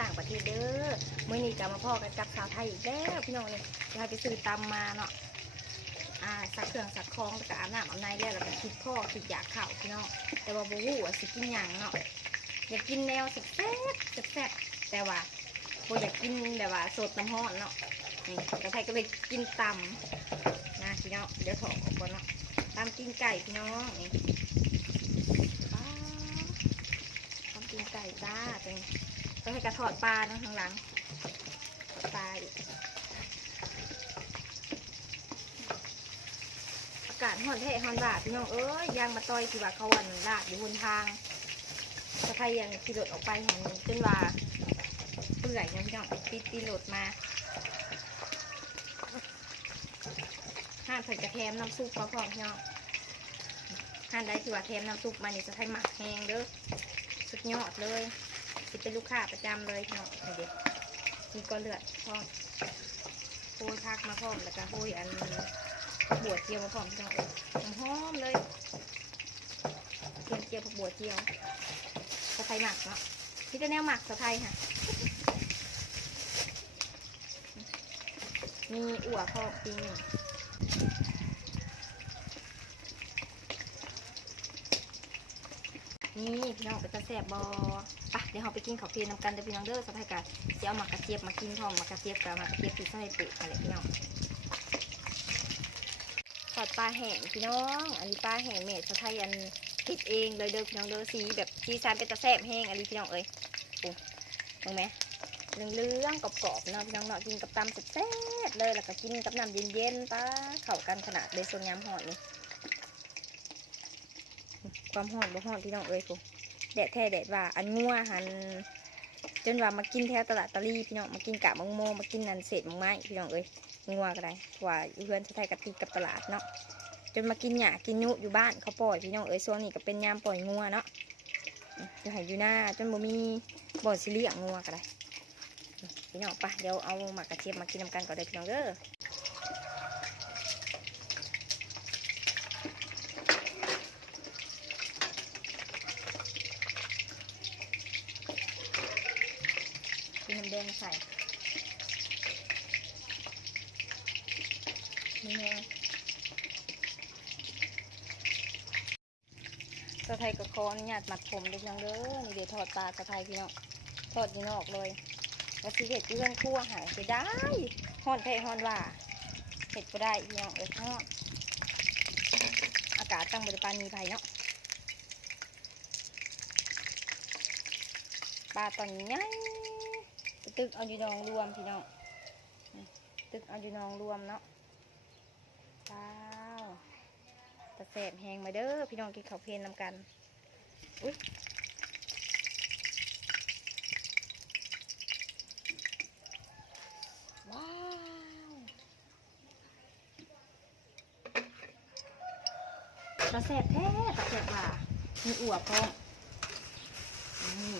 ต่างประเทศเด้อเมื่อนี้จะมาพ่อกันกับสาวไทยอีกแล้วพี่น้องเนี่ยจะไปซื้อตำมาเนาะสักเครื่องสักคล้องแล้วก็อาบน้ำอาบในแล้วก็คิดพ่อคิดอยากเข่าพี่น้องแต่ว่าบู๊สิกินหยังเนาะอยากกินแนวแซ่บแซ่บแต่ว่าโบอยากกินแบบว่าสดน้ำห้อนเนาะนี่สาวไทยก็เลยกินตำนะพี่น้องเดี๋ยวถอดออกก่อนเนาะตำตีนไก่พี่น้องนี่ตำตีนไก่จ้าตรงก็ให้กระทอดปลาข้างหลังปลาอีกอากาศร้อนแท้ร้อนบาดพี่น้องเอ้ยยางมาต่อยที่ว่าเขาวันลาดอยู่บนทางสะพายยังขี่รถออกไปเห็นจนว่าเปื่อยนะพี่น้องตีรถมาห่านใส่กระเทียมน้ำซุปพร้อมพี่น้องห่านได้ที่ว่าเทียมน้ำซุปมานี่จะให้หมักแห้งเด้อสุดยอดเลยจะเป็นลูกค้าประจำเลยพี่น้องเด็กมีก้อนเลือดพร้อมโห้ยพักมาพร้อมแล้วก็โห้ยอันบวชเจียวมาพร้อมพี่น้องหอมเลยเจียวผักบวชเจียวสะไทยหมักเนาะนี่จะแนวหมักสะไทยค่ะมีอั่วพอกปีนี่พี่น้องไปตะแสบบอปะเดี๋ยวเราไปกินข้าวเพลนำกันเดี๋ยวพี่น้องเด้อสะไทยกันเจียวหมักกระเจี๊ยบมากินพร้อมหมักกระเจี๊ยบกับหมักกระเจี๊ยบที่ใส่ปุ๋ยอะไรพี่น้องทอดปลาแห้งพี่น้องอันนี้ปลาแห้งเม็ดสะไทยอันคิดเองเลยเด้อพี่น้องเด้อสีแบบสีสันเป็นตะแสบแห้งอันนี้พี่น้องเอ้ยดูเห็นไหมเรื่องกรอบๆเนาะพี่น้องเนาะกินกับตำแซ่บเลยแล้วก็กินกับน้ำเย็นๆป้าเข้ากันขนาดเลยส่วนยำห่อนนี่ความห่อนบ่ห่อนพี่น้องเอ้ยกูแดดแท้แดดว่าอันงัวหันจนว่ามากินแถวตลาดตะลี่พี่น้องมากินกะมังโมมากินนันเศษมังไม้พี่น้องเอ้ยงัวก็ได้ว่าเพื่อนไทยกับตีกับตลาดเนาะจนมากินหญ้ากินยุอยู่บ้านเขาปล่อยพี่น้องเอ้ยช่วงนี้ก็เป็นยามปล่อยงัวเนาะอยู่ไหอยู่หน้าจนบ่มีบ่อสิเลี้ยงงัวก็ได้พี่น้องปะเดี๋ยวเอาหมักกระเทียมมากินน้ำกันก่อนเลยพี่น้องเด้อกินน้ำแดงใส่นี่ไงสะไทยกับคอนี่ญาติมัดผมเลยพี่น้องเด้อนี่เดี๋ยวทอดปลาสะไทยพี่น้องทอดอยู่นอกเลยแล้วสิเห็ดเรื่องคั่วหายไปได้ฮอนแท้ฮอนว่าเห็ดก็ได้พี่น้องฮอนอากาศตั้งบริปานีไผ่เนาะปลาตอนนี้ตึกเอาอยู่นองรวมพี่น้องตึกเอาอยู่นองรวมเนาะว้าวตะแสบแหงมาเด้อพี่น้องกินข้าวเพลนนำกันอุ้ยว้าวตะแสบแท้ตะแสบว่ามีอั่วพร้อมนี่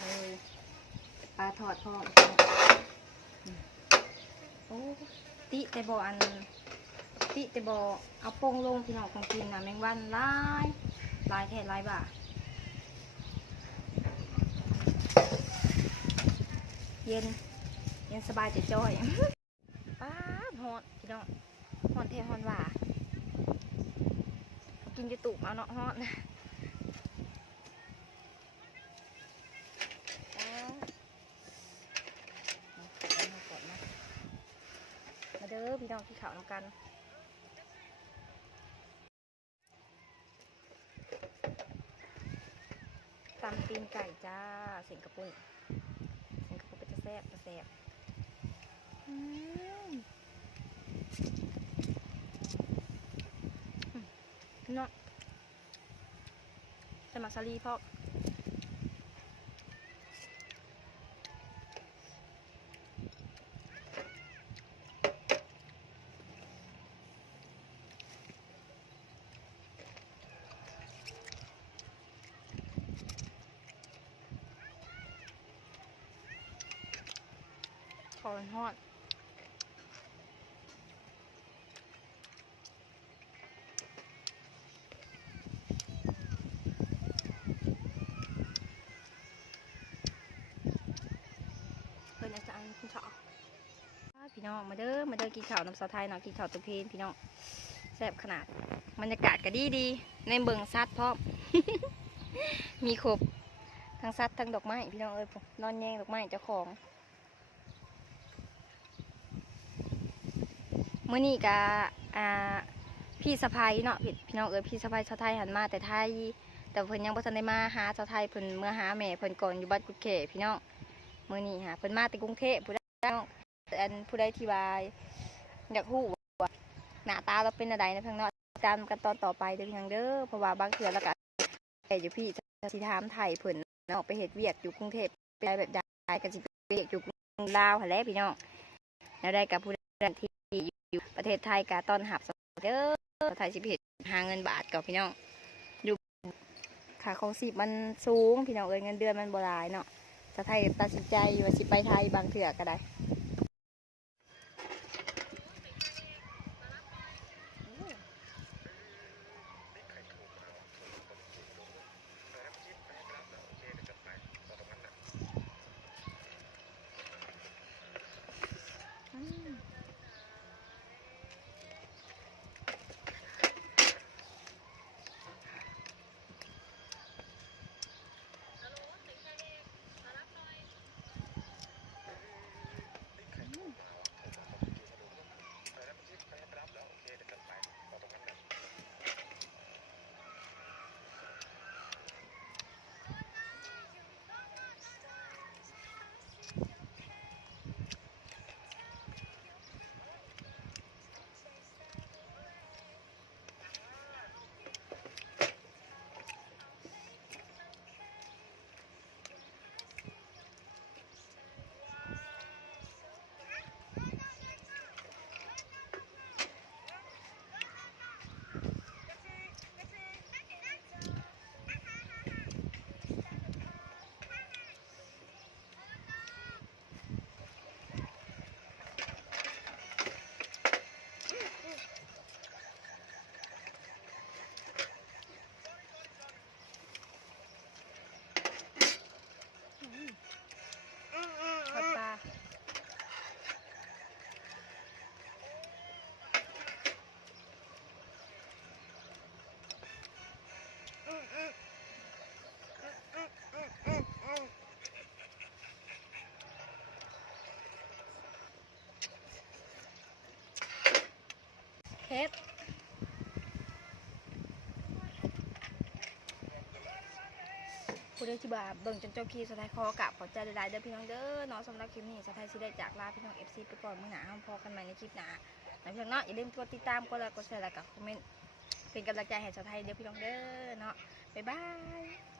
เลยปลาทอดพร้อมโอ้ติแต่บ่อันติแต่บ่เอาโป่งลงพี่น้องของกินนะแมงวันลายแท้ลายบ่าเย็นสบายจะจ้อยป้าหอนพี่น้องหอนแท้หอนว่ากินจะตุ่มเอาเนาะหอนมาเด้อพี่น้องที่เขาทำกันตำตีนไก่จ้าเสียงกระปุ้นเป็นจะแซ่บเนาะใส่มาซาลีพ่อขอทอด น้องมาเด้อกินข้าวน้ำสาวไทยเนาะกินข้าวตุเพนพี่น้องแซ่บขนาดบรรยากาศก็ดีในเบิงซัดพร้อม มีครบทั้งซัดทั้งดอกไม้พี่น้องเอ้ยนอนแยงดอกไม้เจ้าของเมื่อนี้กะพี่สะพายเนาะพี่น้องเอ้ยพี่สะพายชาวไทยหันมาแต่ไทยแต่เพิ่นยังบ่ทันได้มาหาชาวไทยเพิ่นเมื่อหาแม่เพิ่นก่อนอยู่บ้านกุดเขพี่น้องเมื่อนี้หาเพิ่นมาแต่กรุงเทพผู้ใดอันผู้ใดที่ว่าอยากฮู้ว่าหน้าตาเราเป็นอะไรนะเพิ่นเนาะตามกันตอนต่อไปเด้อพี่น้องเด้อเพราะว่าบางเทื่อแล้วก็แต่อยู่พี่สิถามไทยเพิ่นเนาะไปเฮ็ดเวียกอยู่กรุงเทพไปแบบใดก็สิไปเวียกอยู่ลาวหั่นแหละพี่น้องแล้วได้กับผู้ใดที่อยู่ประเทศไทยก็ต้อนรับเด้อไทยสิไปเฮ็ดหาเงินบาทกับพี่น้องอยู่ค่าของชีพมันสูงพี่น้องเอ้ยเงินเดือนมันบ่หลายเนาะถ้าไทยตัดสินใจว่าสิไปไทยบางเทื่อก็ได้ทอดปลาเฮ็ดผู้ใดที่บ่าเบิ่งจนเจ้าขี้สะไทยคอกะขอใจหลายๆเด้อพี่น้องเด้อเนาะสำหรับคลิปนี้สะไทยสิได้จากลาพี่น้อง FC ไปก่อนมื้อหน้าเฮาพอกันใหม่ในคลิปหน้าแล้วพี่น้องเนาะอย่าลืมกดติดตามกดไลค์กดแชร์แล้วก็คอมเมนต์เป็นกำลังใจให้สะไทยเด้อพี่น้องเด้อเนาะบ๊ายบาย